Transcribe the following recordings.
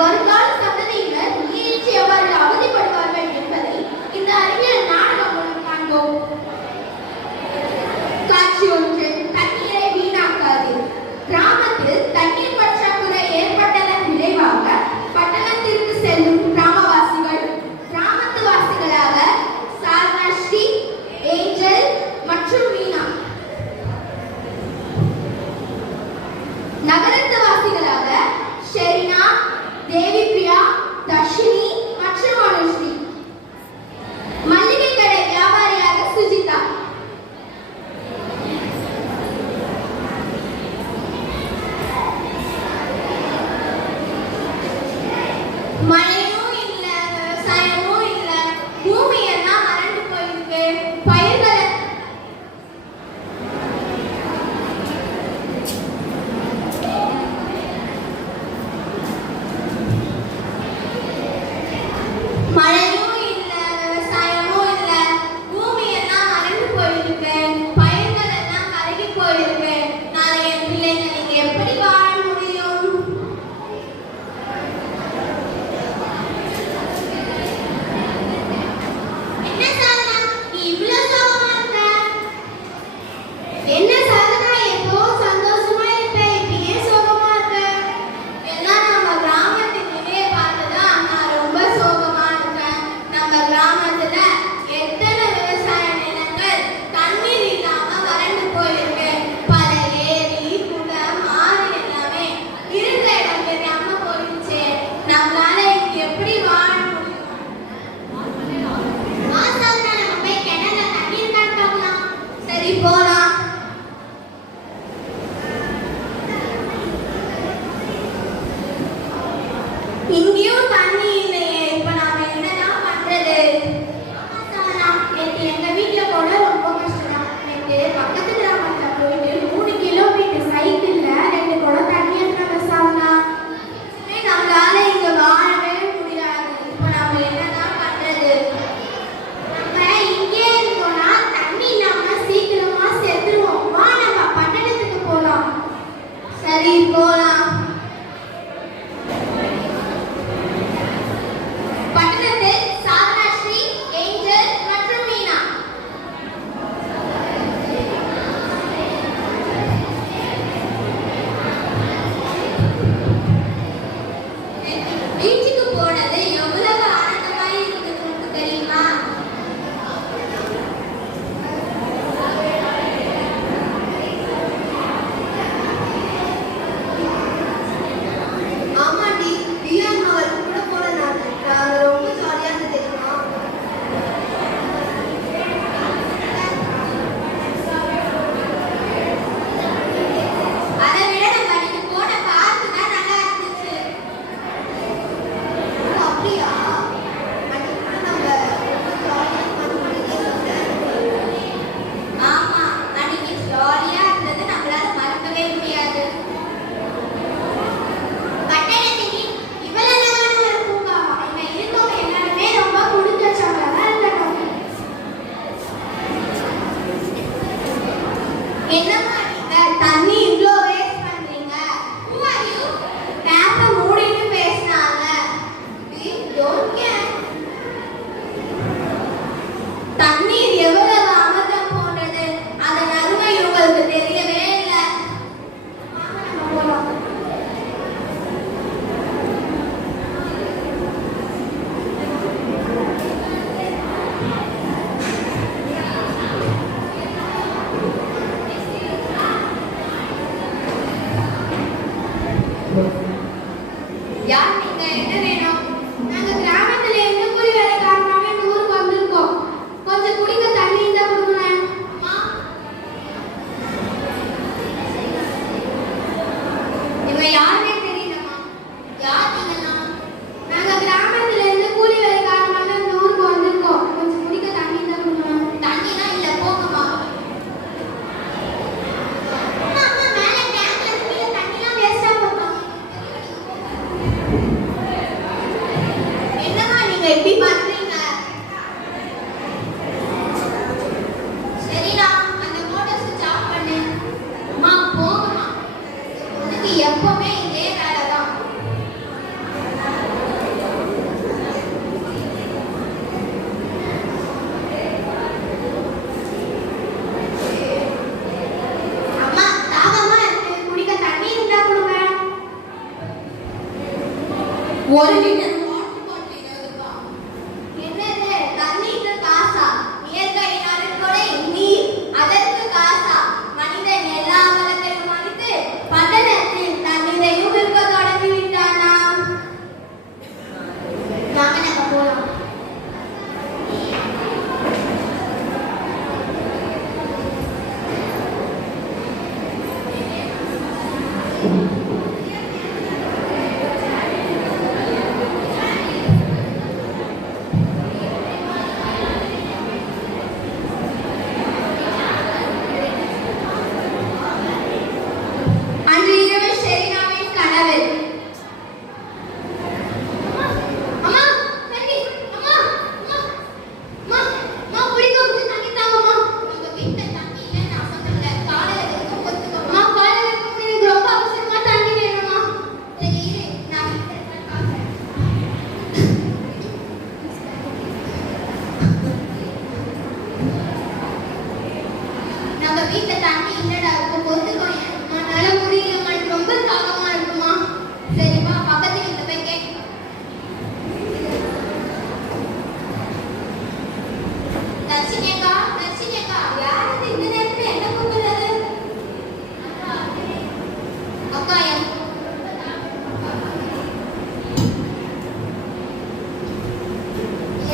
வருங்கால சந்ததியினர் நீரின்றி எவ்வாறு அவதிப்படுவார்கள் என்பதை இந்த அறிவியல் நாடகம் மூலம் காண்போம். காட்சி ஒன்று. தண்ணீரை வீணாக்காது. கிராமத்தில் தண்ணீர் பற்றாக்குறை ஏற்பட்டதன் விளைவாக பட்டணத்திற்கு செல்லும் கிராமவாசிகள் கிராமத்து வாசிகளாக சாரணஸ்ரீ, ஏஞ்சல் மற்றும் மீனா, நகரத்து வாசிகளாக ஷெரினா, தேவி பிரியா, தர்ஷினி மற்றும் அனுஸ்ரீ, மல்லிகை கடை வியாபாரியாக சுஜிதா. மழையும் இல்ல, விவசாயமும் இல்ல, பூமி எல்லாம் வறண்டு போயிருக்கு. பயிர்களை மழையும் இல்ல, விவசாயமும் இல்ல, பூமி எல்லாம் வறண்டு போயிருக்கு. பயிர்கள் எல்லாம் கருகி போயிருக்கு. நாளை என் பிள்ளைங்க நீங்க எப்படி வாழ முடியும்? என்ன சாதனா, நீ இவ்வளவு சோகமா இருக்க? என்ன சாதனா, எப்போ சந்தோஷமா இருப்ப, இப்ப ஏன் சோகமா இருக்க? எல்லாம் நம்ம கிராமத்தின் நிலையை பார்த்துதான் நான் ரொம்ப சோகமா இருக்கேன். நம்ம கிராமத்துல எத்தனை விவசாய நிலங்கள் தண்ணீர் இல்லாம வறண்டு போயிருக்கு. பல ஏரி, குளம், ஆறு எல்லாமே இருந்த இடம் தெரியாம போயிடுச்சு. நம்மளால இங்க எப்படி வாழ முடியும்? மாசாதனா, நம்ம போய் கிணறுல தண்ணீர் காட்டலாம். சரி, போலாம். இங்கேயும் தண்ணி இல்லையே, இப்ப நாம என்னதான் பண்றது? சாதனா, நேத்து எங்க வீட்டுல கூட ரொம்ப கஷ்டம். நேத்து பக்கத்து கிராமத்துல போயிட்டு 3 கிலோமீட்டர் சைக்கிள்ல 2 குடம் தண்ணி எடுத்தாங்க சாதனா. நம்மளால இங்க வாழவே முடியாது. இப்ப நாம என்னதான் பண்றது? நம்ம இங்கே இருந்தோம்னா தண்ணி இல்லாம சீக்கிரமா செத்துருவோம். வா, நம்ம பட்டணத்துக்கு போலாம். சரி, போலாம். பட்டணத்தில் சாரணஸ்ரீ, ஏஞ்சல் மற்றும் மீனா. பீச்சுக்கு போனது எவ்வளவு ஆனந்தமாய் இருந்தது உனக்கு தெரியுமா? ஆமாண்டி, பிரியா அவள் கூட போன நாங்க ரொம்ப ஜாலியா இருந்தது தெரியுமா? அதை விட நம்ம அன்னைக்கு போன பார்க்கு தான் நல்லா இருந்துச்சு. அப்படியா? அன்னைக்கு கூட நம்ம ஜாலியா ஆமா, அன்னைக்கு ஜாலியா இருந்தது நம்மளால மறக்கவே முடியாது. பட்டணத்தில் இவ்வளவு அழகான ஒரு பூங்காவா? இங்க இருக்கவங்க எல்லாருமே ரொம்ப குடுத்து வச்சவங்களா இருக்கணும். என்னம்மா நீங்க தண்ணி இவ்ளோ வேஸ்ட் பண்றீங்க? Who are you? டேப்ப மூடிட்டு பேசினாங்க. We don't care. தண்ணீர் எவ்வளவு அமிர்தம் போன்றது, அதன் அருமை உங்களுக்கு தெரியவே இல்லை. வாங்க, நம்ம போலாம். யார் நீங்க? என்ன வேணும்? நாங்க கிராமத்துல இருந்து கூலி வேலைக்காரனாவே இந்த ஊருக்கு வந்திருக்கோம். கொஞ்சம் குடிக்க தண்ணி இருந்தா கொடுங்களேன். அம்மா, இவங்க யாருமே தெரியலம்மா. யார் நீங்கலாம்? நாங்க கிராமத்துல இருந்து கூலி வேலைக்காரனாவே இந்த ஊருக்கு வந்திருக்கோம். கொஞ்சம் குடிக்க தண்ணி இருந்தா கொடுங்களேன். தண்ணிலாம் இல்ல, போங்கம்மா. அம்மா, அம்மா, மேல டேங்க்ல கீழ தண்ணிலாம் வேஸ்டா போட்டோம். என்னம்மா நீங்க இப்படி பண்றீங்க? சரிடா, அந்த மோட்டார் ஸ்விட்ச் ஆஃப் பண்ணு. அம்மா, போங்கம்மா. உனக்கு எப்பவுமே இதே வேலை தான். ஒரு லிட்டர் வாட்டர் பாட்டில் 20 ரூபாய். என்னது தண்ணீருக்கு காசா? இயற்கையின் அருட்கொடை நீர், அதற்கு காசா? மனிதன் எல்லா வளத்தையும் மறித்து பட்டணத்தில் தண்ணீரையும் விற்க தொடங்கி விட்டானா? வாங்க நம்ம போலாம். அன்று இரவு ஷெரினாவின் கனவு. அம்மா தண்ணி, அம்மா அம்மா அம்மா அம்மா குடிக்க தண்ணி தாங்கம்மா. உங்க வீட்ல தண்ணி இல்ல நான் சொன்னேன்ல, காலையில வரைக்கும் ஒத்துக்கோ. அம்மா காலையில வரைக்கும் எனக்கு ரொம்ப அவசரமா தண்ணி வேணும்மா. சரி இரு, நான் வீட்ல பாக்குறேன். நம்ம வீட்ல தண்ணி இல்லடா, இப்ப ஒத்துக்கோ. என்னால முடியலம்மா, எனக்கு ரொம்ப தாகமா இருக்குமா. சரிம்மா, பக்கத்து வீட்டுல போய் கேட்க. தர்ஷினியக்கா, தர்ஷினியக்கா, யார் இது இந்த நேரத்துல என்ன கூப்பிடுறது? அக்கா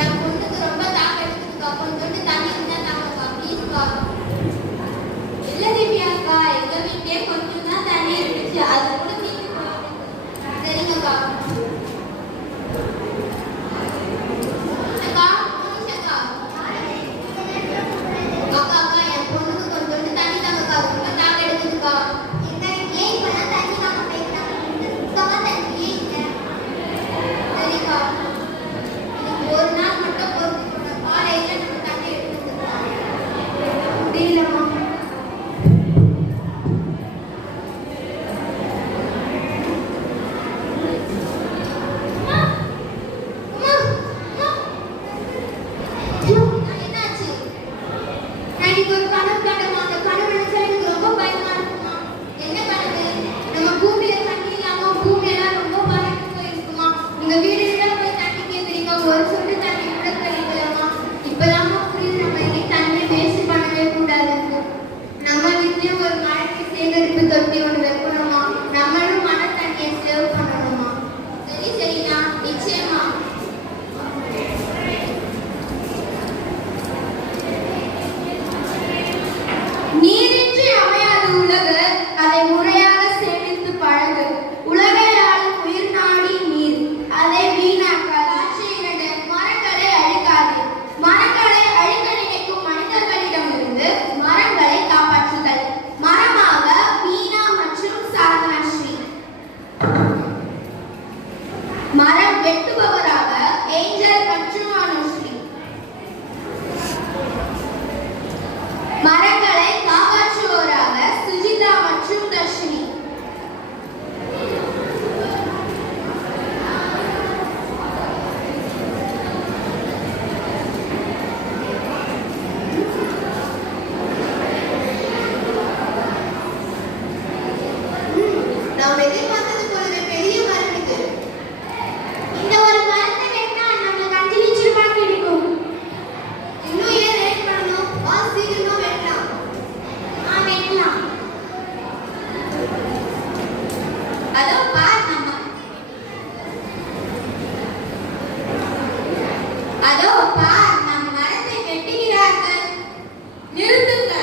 என் பொண்ணுக்கு ரொம்ப தாகம் எடுக்குதுக்கா, கொஞ்சோண்டு தண்ணி இருந்தா தாங்கக்கா, ப்ளீஸ்க்கா. இல்ல திவ்யாக்கா, எங்க வீட்லயே கொஞ்சம் தான் தண்ணி இருந்துச்சு, அது கூட தீர்ந்து போயிடுச்சு. சரிங்கக்கா. அக்கா, மோனிஷாக்கா. அக்கா அக்கா, என் பொண்ணுக்கு கொஞ்சோண்டு தண்ணி தாங்கக்கா, ரொம்ப தாகம் எடுக்குதுக்கா. ஏன் இப்பெல்லாம் தண்ணி வாங்க போயிருக்காங்க? சுத்தமா தண்ணியே இல்லை. சரிக்கா, இன்னைக்கு ஒரு நாள் மட்டும் பொறுத்துக்கோங்க, காலையில நம்ம தண்ணி எடுத்துக்கலாம். முடியலம்மா. என்னாச்சு? நான் இன்னைக்கு ஒரு கனவு கண்டேம்மா. அந்த கனவு நினைச்சா எனக்கு ரொம்ப பயமா இருக்குமா. என்ன கனவு? நம்ம பூமியில தண்ணி இல்லாம பூமி எல்லாம் ரொம்ப வறண்டு போயிருக்குமா. உங்க வீடு போய் தண்ணி கேட்குறீங்க, ஒரு சொட்டு தண்ணி கூட கிடைக்கலமா. இப்பதாம்மா புரியுது, நம்ம இனி தண்ணியை வேஸ்ட் பண்ணவே கூடாது. நம்ம வீட்லயும் ஒரு மழைக்கு சேகரிப்பு தொட்டி ஒன்று வைக்கணுமா. நம்மளும் மழை தண்ணியை சேவ் பண்ணணுமா. சரி சரிண்ணா, நிச்சயமா. நீரின்றி அமையாது உலகு, அதை முறையாக சேமித்து பழகு. உலகை ஆளும் உயிர் நாடி நீர், அதை வீணாக்காது. ஆட்சி 2, மரங்களை அழிக்காது. மரங்களை அழிக்க நினைக்கும் மனிதர்களிடமிருந்து மரங்களை காப்பாற்றுதல். மரமாக மீனா மற்றும் சாதனாஸ்ரீ. மரம் வெட்டுபவராக ஏஞ்சல் மற்றும் அனுஸ்ரீ. மரங்களை காப்பாற்றுவோராக சுஜிதா மற்றும் தர்ஷினி. நாம் எதிர்பார்த்தது போலவே பெரிய மரம் இது. இந்த ஒரு மரத்தை வெட்டினா நம்மளுக்கு 5 லட்சம் ரூபாய் கிடைக்கும். இன்னும் ஏன் லேட் பண்ணணும்? வா சீக்கிரமா வெட்டலாம். வெட்டலாம். அதோ பார் நம் மரத்தை வெட்டுகிறார்கள். நிறுத்துங்க.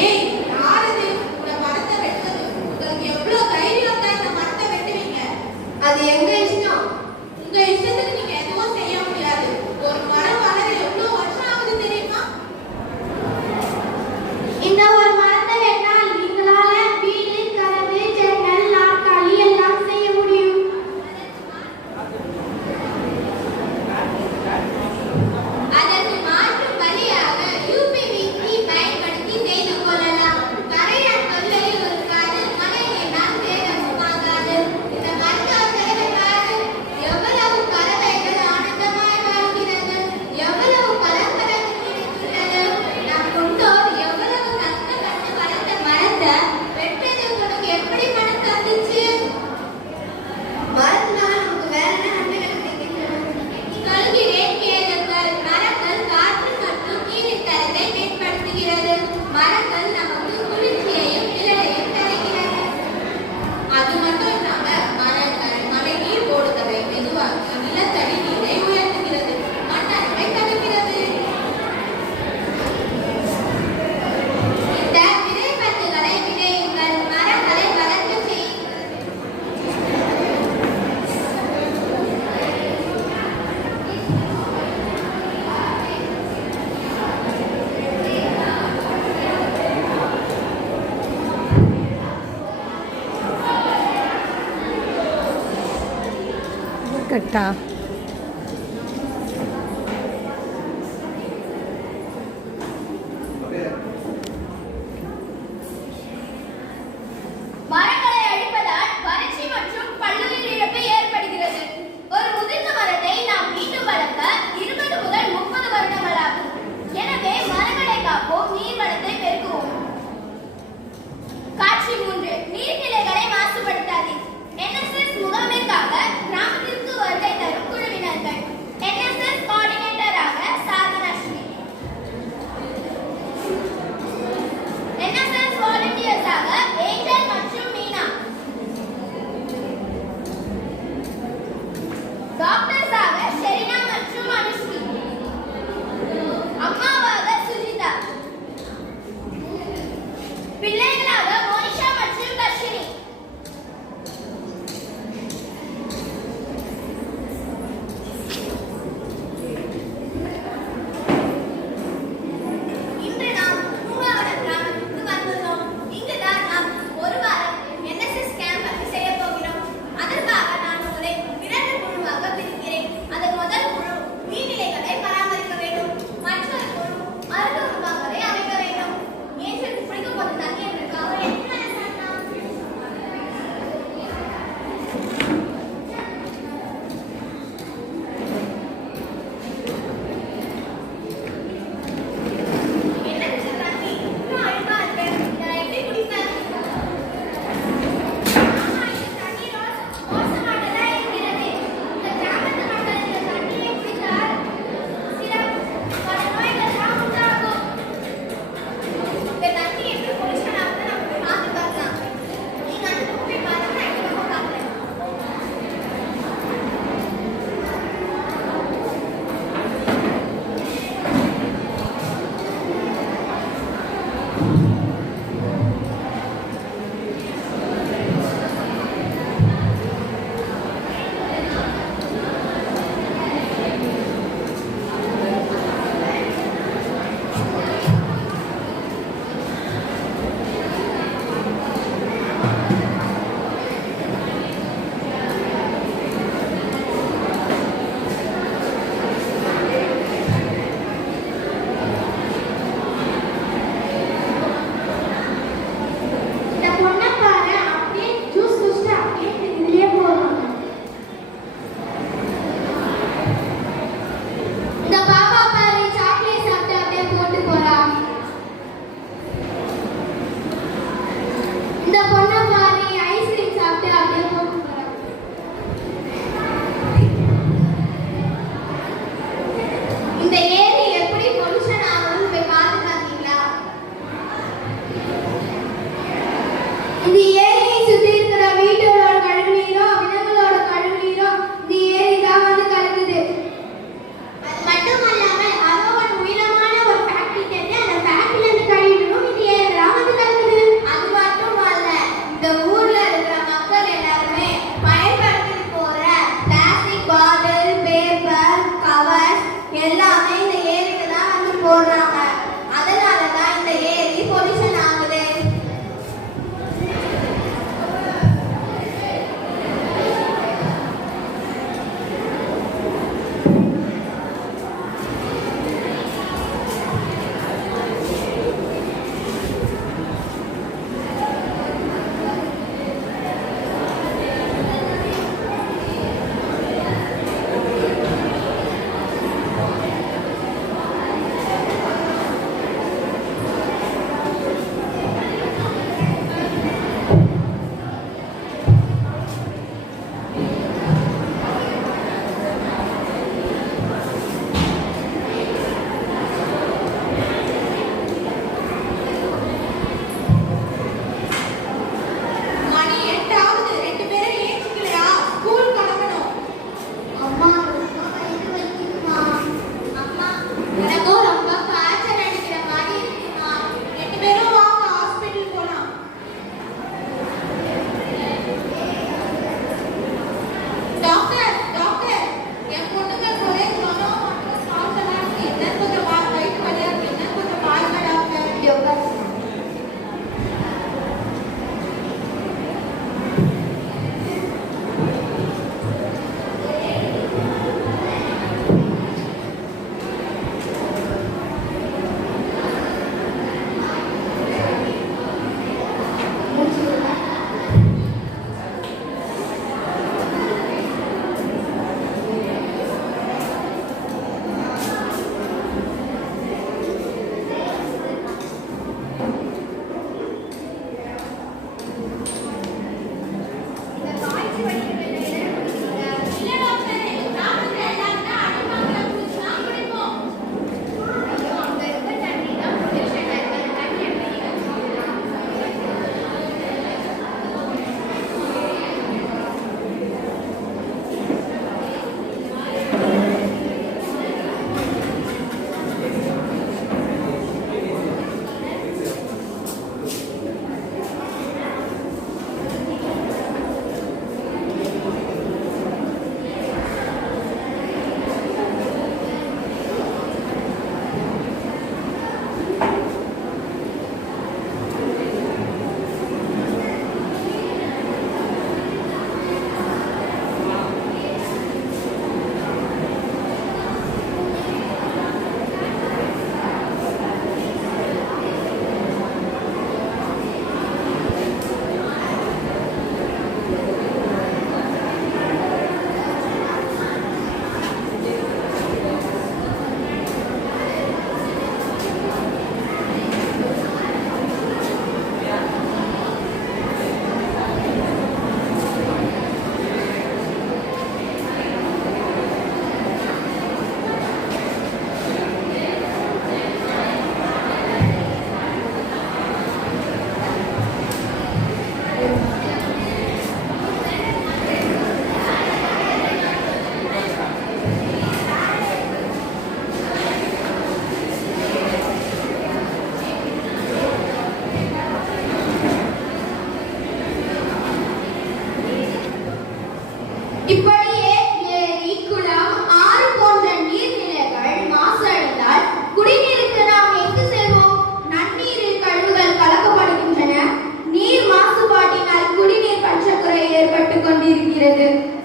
ஏய், யாரது உங்க மரத்தை வெட்டுறது? உங்களுக்கு எவ்வளவு தைரியம் தான் இந்த மரத்தை வெட்டுவீங்க? அது எங்க இஷ்டம். உங்க இஷ்டத்துக்கு நீங்க எதுவும் செய்ய முடியாது. ஒரு மரம் வளர எவ்வளவு வருஷம் ஆகுது தெரியுமா? இந்த ஒரு மரத்தை வெட்டினால் நீங்களால வீடு, கதவு, ஜன்னல், நாற்காலி எல்லாம் செய்ய முடியும். அதற்கு மாற்று வழியாக யூபிவிசி பயன்படுத்தி செய்து கொள்ளலாம். கரையான் தொல்லையும் இருக்காது, மழை எல்லாம் சேதமுமாகாது. இந்த மரத்தோட எவ்வளவு கரை கட்டா? இப்படியே ஏரி, குளம், ஆறு போன்ற நீர்நிலைகள் மாசடைந்தால் குடிநீருக்கு நாம் எங்கு செல்வோம்? நன்னீரில் கழிவுகள் கலக்கப்படுகின்றன. நீர் மாசுபாட்டினால் குடிநீர் பற்றாக்குறை ஏற்பட்டுக் கொண்டிருக்கிறது.